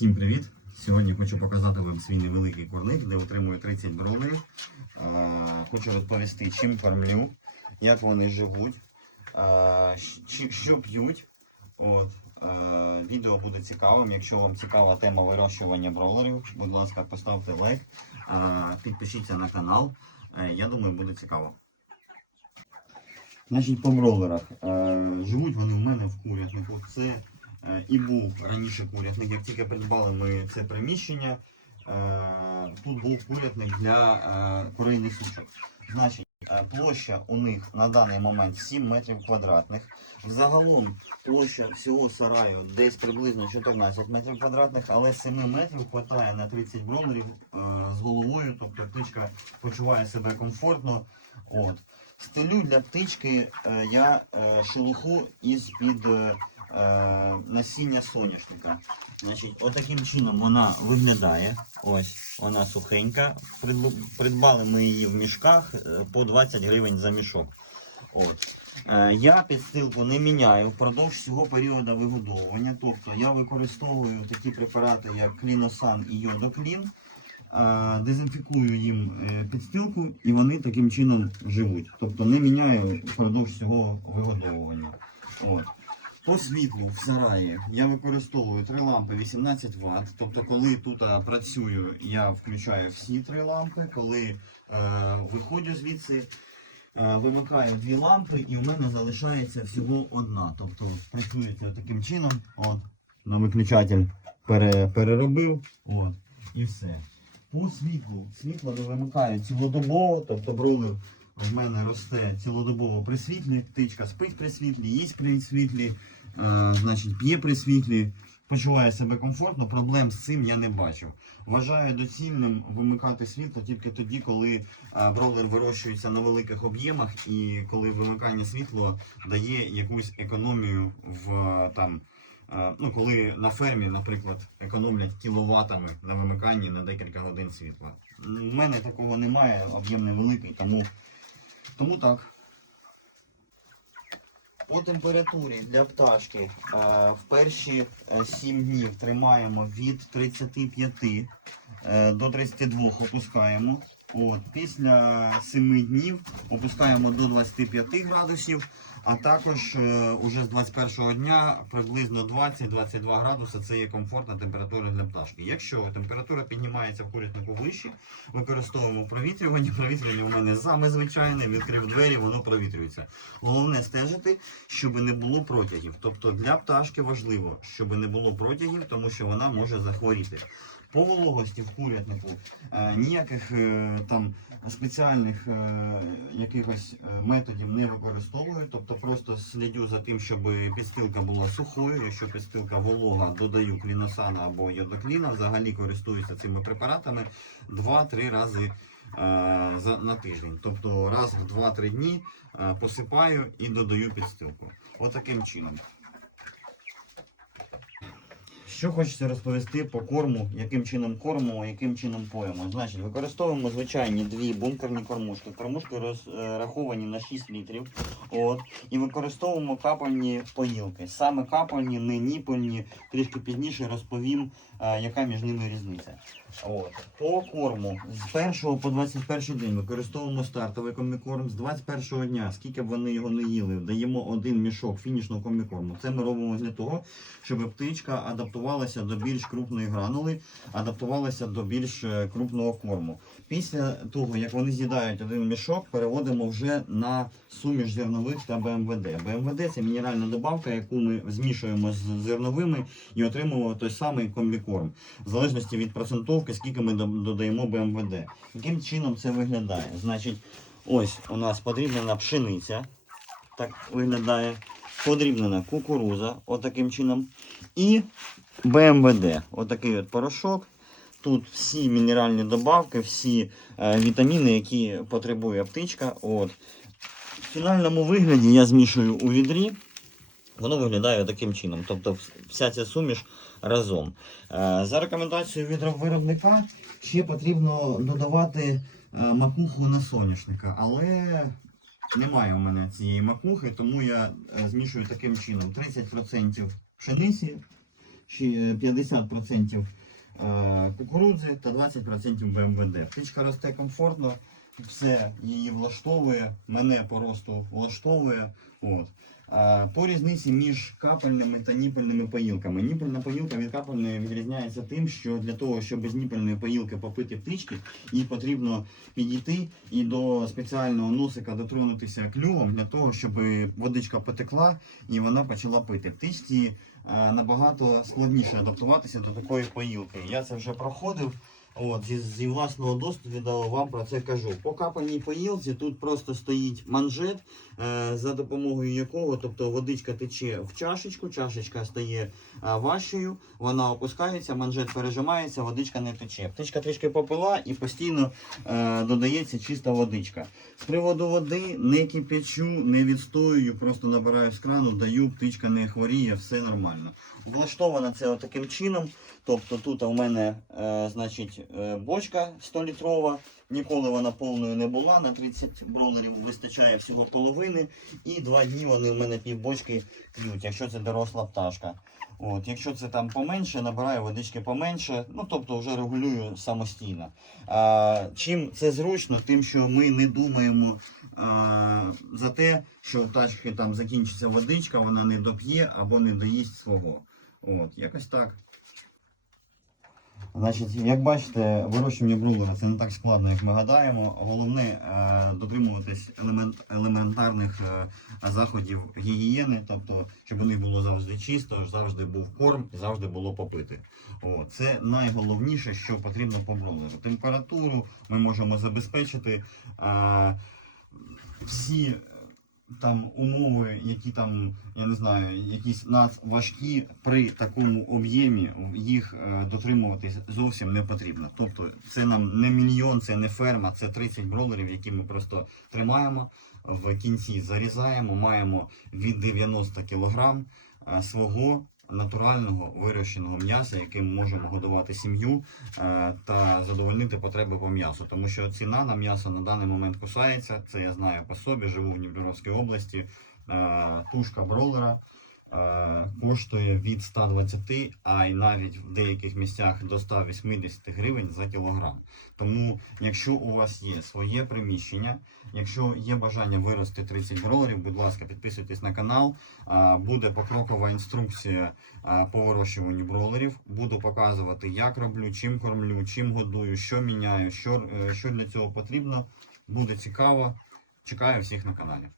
Всім привіт! Сьогодні хочу показати вам свій невеликий курник, де отримую 30 бройлерів. Е, Хочу розповісти, чим кормлю, як вони живуть, що п'ють. От. Відео буде цікавим. Якщо вам цікава тема вирощування бройлерів, будь ласка, поставте лайк, підпишіться на канал. Е, Я думаю, буде цікаво. Значить, по бройлерах. Е, Живуть вони в мене в курятнику. Це і був раніше курятник. Як тільки придбали ми це приміщення, е, тут був курятник для е, курейних сучок. Значить, е, площа у них на даний момент 7 метрів квадратних. Взагалом площа всього сараю десь приблизно 14 метрів квадратних, але 7 метрів вистачає на 30 бронерів е, з головою, тобто птичка почуває себе комфортно. От. Стелю для птички е, я е, шелуху із-під е, насіння соняшника. Значить, отаким чином вона виглядає. Ось вона сухенька. Придбали ми її в мішках е, по 20 гривень за мішок. От. Е, Я підстилку не міняю впродовж всього періоду вигодовування. Тобто я використовую такі препарати, як Кліносан і Йодоклін. Е, Дезінфікую їм підстилку і вони таким чином живуть. Тобто не міняю впродовж всього вигодовування. От. По світлу в сараї я використовую три лампи 18 Вт. Тобто, коли тут працюю, я включаю всі три лампи. Коли е, виходжу звідси, е, вимикаю дві лампи, і у мене залишається всього одна. Тобто працюється таким чином. От, на виключатель пере, переробив. От, і все. По світлу. Світло вимикаю цілодобово, тобто бролер в мене росте цілодобово при світлі, птичка спить при світлі, їсть при світлі, е, значить п'є при світлі, почуває себе комфортно, проблем з цим я не бачив. Вважаю доцільним вимикати світло тільки тоді, коли е, бройлер вирощується на великих об'ємах і коли вимикання світла дає якусь економію в е, там. е, Ну, коли на фермі, наприклад, економлять кіловатами на вимиканні на декілька годин світла. У мене такого немає, об'єм невеликий, тому тому так. По температурі для пташки е, в перші 7 днів тримаємо від 35 е, до 32 опускаємо. От, після 7 днів опускаємо до 25 градусів, а також е, уже з 21 дня приблизно 20-22 градуси це є комфортна температура для пташки. Якщо температура піднімається в курятнику вище, використовуємо провітрювання. Провітрювання у мене саме звичайне, відкрив двері, воно провітрюється. Головне стежити, щоб не було протягів. Тобто для пташки важливо, щоб не було протягів, тому що вона може захворіти. По вологості в курятнику е, ніяких е, там спеціальних е, якихось е, методів не використовую. Тобто просто слідю за тим, щоб підстилка була сухою. Якщо підстилка волога, додаю кліносана або йодокліна. Взагалі користуюся цими препаратами 2-3 рази е, за, на тиждень. Тобто раз в 2-3 дні е, посипаю і додаю підстилку. Отаким чином. Що хочеться розповісти по корму, яким чином кормимо, яким чином поємо. Значить, використовуємо звичайні дві бункерні кормушки. Кормушки розраховані на 6 літрів. От, і використовуємо капельні поїлки. Саме капельні, не ніпельні. Трішки пізніше розповім, е, яка між ними різниця. От. По корму з 1 по 21 день використовуємо стартовий комбікорм. З 21 дня, скільки б вони його не їли, даємо один мішок фінішного комбікорму. Це ми робимо для того, щоб птичка адаптувалася до більш крупної гранули, адаптувалася до більш е, крупного корму. Після того, як вони з'їдають один мішок, переводимо вже на суміш зернових та БМВД. БМВД це мінеральна добавка, яку ми змішуємо з зерновими і отримуємо той самий комбікорм. В залежності від процентовки, скільки ми додаємо БМВД. Яким чином це виглядає? Значить, ось у нас подрібнена пшениця. Так виглядає. Подрібнена кукуруза, отаким чином. І БМВД. Отакий от порошок. Тут всі мінеральні добавки, всі е, вітаміни, які потребує птичка. От. В фінальному вигляді я змішую у відрі. Воно виглядає таким чином. Тобто вся ця суміш разом. Е, За рекомендацією від виробника ще потрібно додавати е, макуху на соняшника, але немає у мене цієї макухи, тому я е, змішую таким чином: 30% пшениці, 50% е, кукурудзи та 20% БМВД. Птичка росте комфортно, все її влаштовує, мене по росту влаштовує. От. По різниці між капельними та ніпельними поїлками. Ніпельна поїлка від капельної відрізняється тим, що для того, щоб без ніпельної поїлки попити птички, їй потрібно підійти і до спеціального носика дотронутися клювом для того, щоб водичка потекла і вона почала пити. Птичці е, набагато складніше адаптуватися до такої поїлки. Я це вже проходив. От, зі, зі власного досвіду вам про це кажу. По капельній поїлці тут просто стоїть манжет, е, за допомогою якого тобто водичка тече в чашечку, чашечка стає е, важчою, вона опускається, манжет пережимається, водичка не тече. Птичка трішки попила і постійно е, додається чиста водичка. З приводу води не кипячу, не відстоюю, просто набираю з крану, даю, птичка не хворіє, все нормально. Влаштовано це таким чином. Тобто тут у мене е, значить, е, бочка 100-літрова, ніколи вона повною не була. На 30 бролерів вистачає всього половини. І два дні вони в мене півбочки п'ють, якщо це доросла пташка. От, якщо це там поменше, набираю водички поменше, ну тобто вже регулюю самостійно. А, чим це зручно, тим, що ми не думаємо а, за те, що у пташки там закінчиться водичка, вона не доп'є або не доїсть свого. От, якось так. Значить, як бачите, вирощування брулера це не так складно, як ми гадаємо. Головне е, дотримуватись елемент, елементарних е, заходів гігієни, тобто, щоб у них було завжди чисто, завжди був корм, завжди було попити. О, це найголовніше, що потрібно по брулеру. Температуру ми можемо забезпечити. Е, всі там умови, які там, я не знаю, якісь надважкі при такому об'ємі, їх е, дотримуватись зовсім не потрібно. Тобто це нам не мільйон, це не ферма, це 30 бролерів, які ми просто тримаємо. В кінці зарізаємо, маємо від 90 кг е, свого натурального вирощеного м'яса, яким можемо годувати сім'ю е, та задовольнити потреби по м'ясу. Тому що ціна на м'ясо на даний момент кусається. Це я знаю по собі, живу в Дніпровській області. Е, Тушка бролера коштує від 120, а й навіть в деяких місцях до 180 гривень за кілограм. Тому, якщо у вас є своє приміщення, якщо є бажання вирости 30 бролерів, будь ласка, підписуйтесь на канал. Е, Буде покрокова інструкція е, по вирощуванню бролерів. Буду показувати, як роблю, чим кормлю, чим годую, що міняю, що, е, що для цього потрібно. Буде цікаво. Чекаю всіх на каналі.